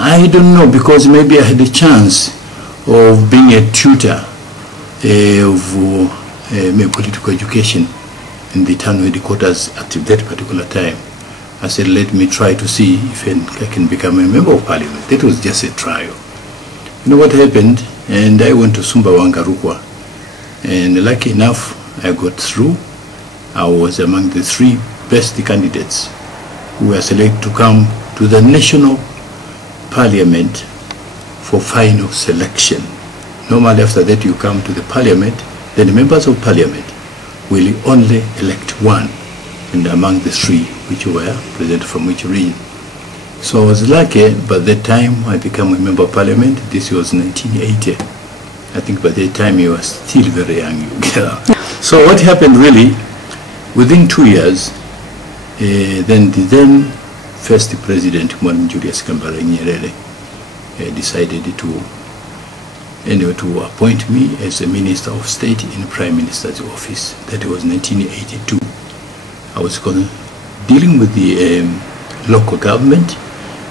I don't know, because maybe I had a chance of being a tutor of political education in the town headquarters at that particular time. I said, let me try to see if I can become a member of parliament. That was just a trial. You know what happened? And I went to Sumbawanga Rukwa, and lucky enough I got through. I was among the 3 best candidates who were selected to come to the national parliament for final selection. Normally after that you come to the parliament, then the members of parliament will only elect 1, and among the 3 which were present from which region. So I was lucky. By that time I became a member of parliament. This was 1980. I think by that time you were still very young. So what happened really, within 2 years, then the then first president, Mwalimu Julius Kambarage Nyerere, decided to appoint me as a Minister of State in the Prime Minister's office. That was 1982. I was dealing with the local government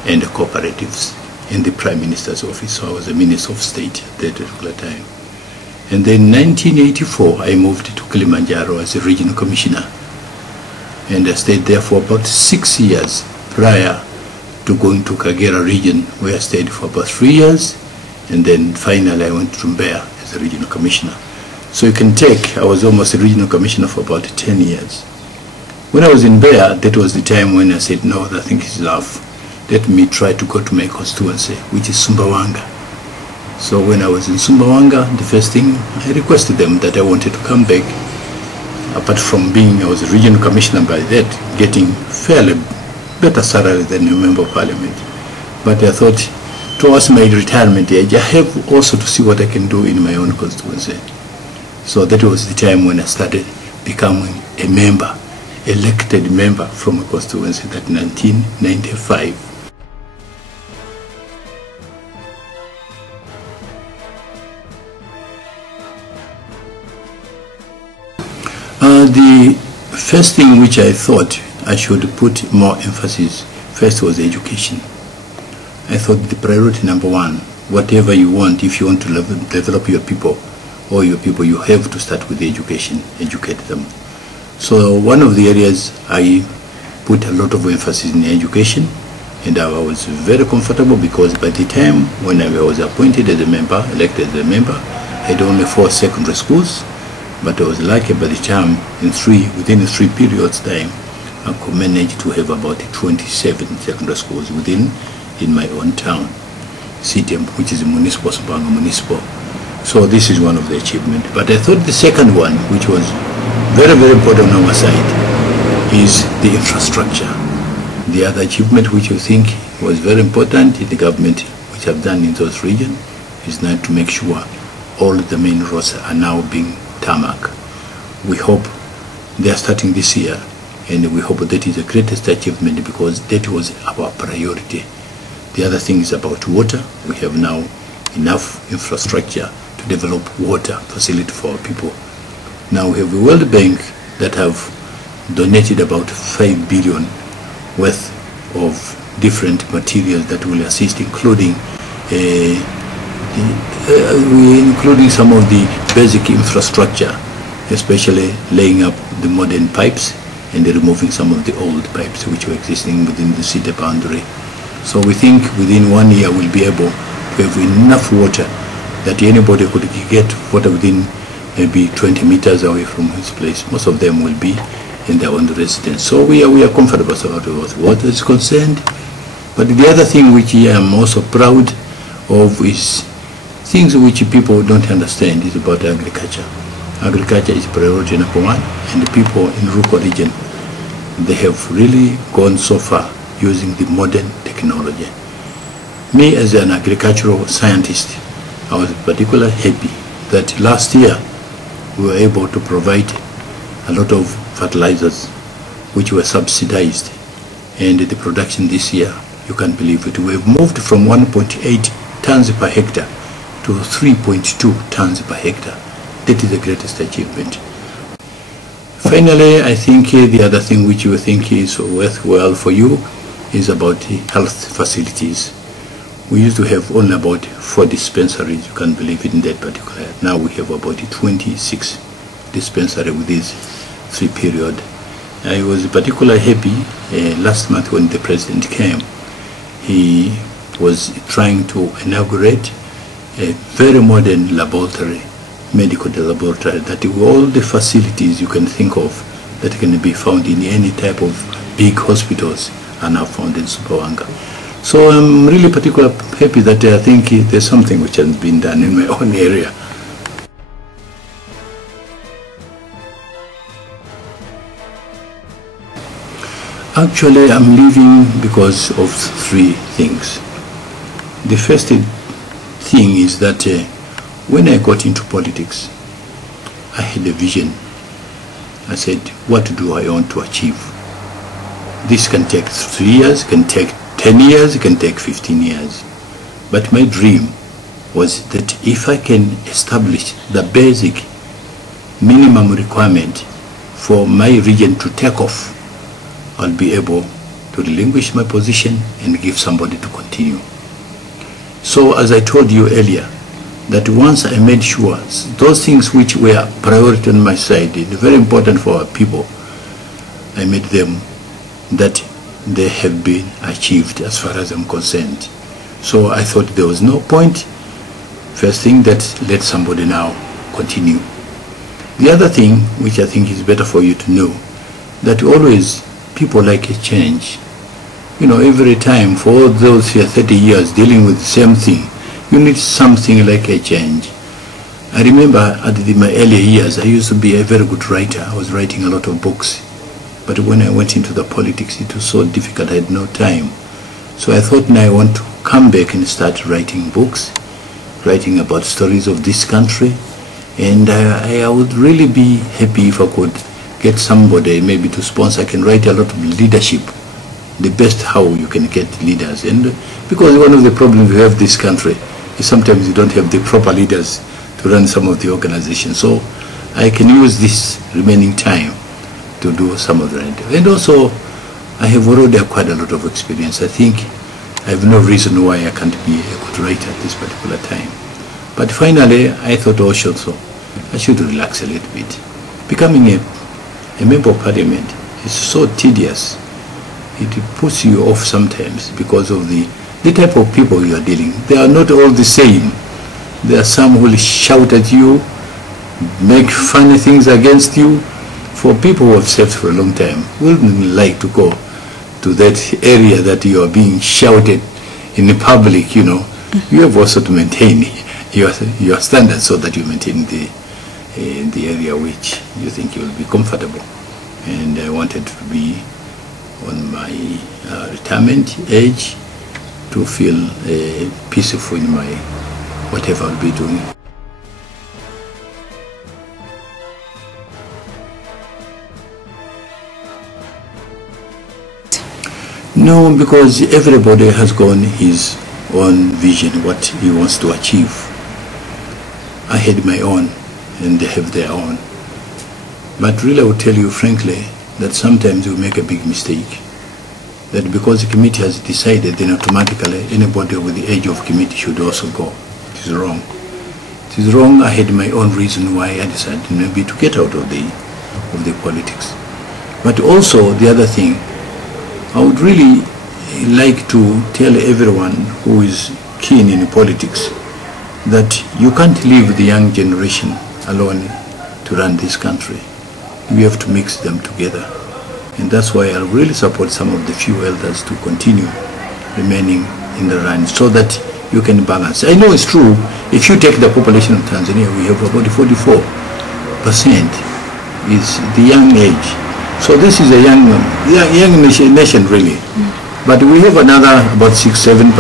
and the cooperatives in the Prime Minister's office. So I was a Minister of State at that particular time. And then in 1984, I moved to Kilimanjaro as a Regional Commissioner. And I stayed there for about 6 years prior to going to Kagera region, where I stayed for about 3 years. And then finally I went to Mbeya as a Regional Commissioner. So you can take, I was almost a Regional Commissioner for about 10 years. When I was in Mbeya, that was the time when I said, no, I think it's enough. Let me try to go to my constituency, which is Sumbawanga. So when I was in Sumbawanga, the first thing I requested them that I wanted to come back. Apart from being, I was a Regional Commissioner by that, getting fairly better salary than a Member of Parliament. But I thought, towards my retirement age, I have also to see what I can do in my own constituency. So that was the time when I started becoming a member, elected member from a constituency, that 1995. The first thing which I thought I should put more emphasis first was education. I thought the priority number 1, whatever you want, if you want to develop your people, you have to start with the education, educate them. So one of the areas I put a lot of emphasis in education, and I was very comfortable because by the time when I was appointed as a member, elected as a member, I had only 4 secondary schools, but I was lucky by the time within 3 periods time, I could manage to have about 27 secondary schools in my own town, CTM, which is a municipal, Sumbawanga municipal. So this is one of the achievements. But I thought the second one, which was very, very important on our side, is the infrastructure. The other achievement which I think was very important in the government, which I've done in those regions, is now to make sure all the main roads are now being tarmac. We hope they are starting this year, and we hope that is the greatest achievement because that was our priority. The other thing is about water. We have now enough infrastructure to develop water facility for our people. Now we have a World Bank that have donated about 5 billion worth of different materials that will assist, including some of the basic infrastructure, especially laying up the modern pipes and removing some of the old pipes which were existing within the city boundary. So we think within 1 year we'll be able to have enough water that anybody could get water within maybe 20 meters away from his place. Most of them will be in their own residence. So we are comfortable as far as water is concerned. But the other thing which I am also proud of is things which people don't understand is about agriculture. Agriculture is priority number 1, and the people in Rukwa region, they have really gone so far using the modern technology. Me as an agricultural scientist, I was particularly happy that last year we were able to provide a lot of fertilizers which were subsidized, and the production this year, you can't believe it, we have moved from 1.8 tons per hectare to 3.2 tons per hectare. That is the greatest achievement. Finally, I think the other thing which you think is worthwhile for you is about the health facilities. We used to have only about 4 dispensaries, you can't believe it, in that particular. Now we have about 26 dispensaries with this 3 period. I was particularly happy last month when the president came. He was trying to inaugurate a very modern laboratory, medical laboratory, that all the facilities you can think of that can be found in any type of big hospitals are now found in Sumbawanga. So I'm really particularly happy that I think there's something which has been done in my own area. Actually, I'm leaving because of 3 things. The first thing is that when I got into politics, I had a vision. I said, what do I want to achieve? This can take 3 years, can take 10 years, it can take 15 years. But my dream was that if I can establish the basic minimum requirement for my region to take off, I'll be able to relinquish my position and give somebody to continue. So as I told you earlier, that once I made sure those things which were priority on my side, very important for our people, I made them that they have been achieved as far as I'm concerned. So I thought there was no point. First thing, that let somebody now continue. The other thing, which I think is better for you to know, that always people like a change. You know, every time for all those 30 years dealing with the same thing, you need something like a change. I remember at my earlier years, I used to be a very good writer. I was writing a lot of books. But when I went into the politics, it was so difficult, I had no time. So I thought now I want to come back and start writing books, writing about stories of this country. And I would really be happy if I could get somebody maybe to sponsor. I can write a lot of leadership, the best how you can get leaders. And because one of the problems we have in this country is sometimes you don't have the proper leaders to run some of the organizations. So I can use this remaining time to do some of the writing. And also, I have already acquired a lot of experience. I think I have no reason why I can't be a good writer at this particular time. But finally, I thought also I should relax a little bit. Becoming a member of parliament is so tedious. It puts you off sometimes because of the type of people you are dealing. They are not all the same. There are some who will shout at you, make funny things against you. For people who have served for a long time, wouldn't like to go to that area that you are being shouted in the public, you know. You have also to maintain your standards so that you maintain the area which you think you will be comfortable. And I wanted to be on my retirement age to feel peaceful in my whatever I'll be doing. No, because everybody has got his own vision, what he wants to achieve. I had my own, and they have their own. But really, I will tell you frankly that sometimes we make a big mistake. That because the committee has decided, then automatically anybody with the age of committee should also go. It is wrong. It is wrong. I had my own reason why I decided maybe to get out of the politics. But also the other thing, I would really like to tell everyone who is keen in politics that you can't leave the young generation alone to run this country. We have to mix them together. And that's why I really support some of the few elders to continue remaining in the run so that you can balance. I know it's true. If you take the population of Tanzania, we have about 44% is the young age. So this is a young nation really. But we have another about 6-7%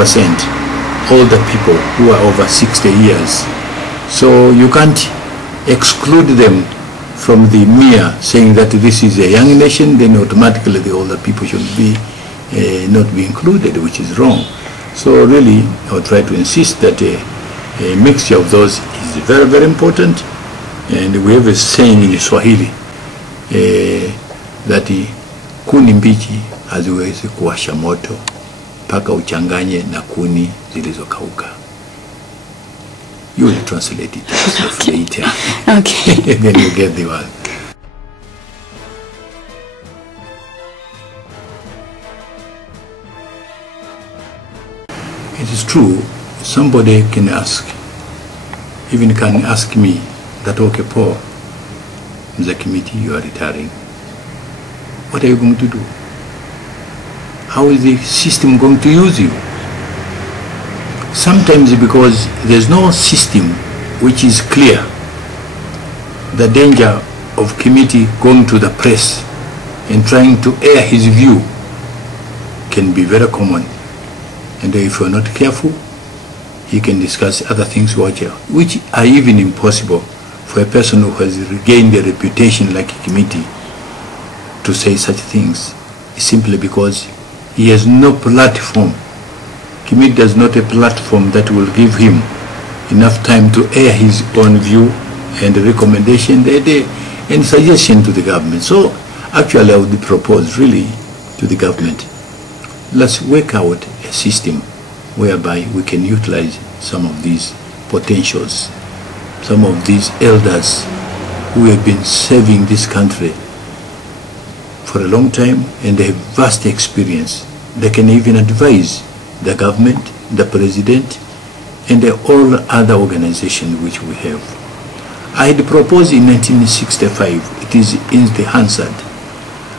older people who are over 60 years. So you can't exclude them from the mere saying that this is a young nation, then automatically the older people should be not be included, which is wrong. So really, I would try to insist that a mixture of those is very, very important. And we have a saying in Swahili that kuni mbichi haziwezi kuwasha moto mpaka uchanganye na kuni zilizokauka. You will translate it later. Okay. Then you get the word. It is true, somebody can ask, even can ask me, that okay, Paul, Mr. Kimiti, you are retiring. What are you going to do? How is the system going to use you? Sometimes because there's no system which is clear, the danger of Kimiti going to the press and trying to air his view can be very common. And if you're not careful, he can discuss other things which are even impossible for a person who has regained a reputation like Kimiti to say such things, simply because he has no platform. Kimiti does not have a platform that will give him enough time to air his own view and recommendation and suggestion to the government. So actually I would propose really to the government, let's work out a system whereby we can utilize some of these potentials, some of these elders who have been serving this country for a long time and they have vast experience. They can even advise the government, the president, and all other organizations which we have. I had proposed in 1965, it is in the Hansard.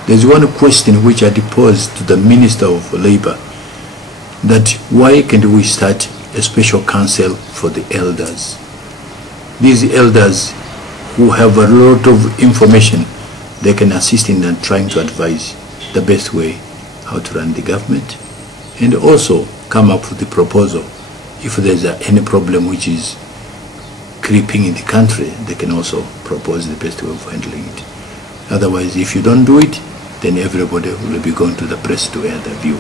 There's one question which I posed to the Minister of Labor, that why can't we start a special council for the elders? These elders who have a lot of information, they can assist in trying to advise the best way how to run the government, and also come up with the proposal. If there's any problem which is creeping in the country, they can also propose the best way of handling it. Otherwise, if you don't do it, then everybody will be going to the press to air their view.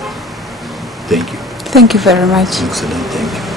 Thank you. Thank you very much. Excellent, thank you.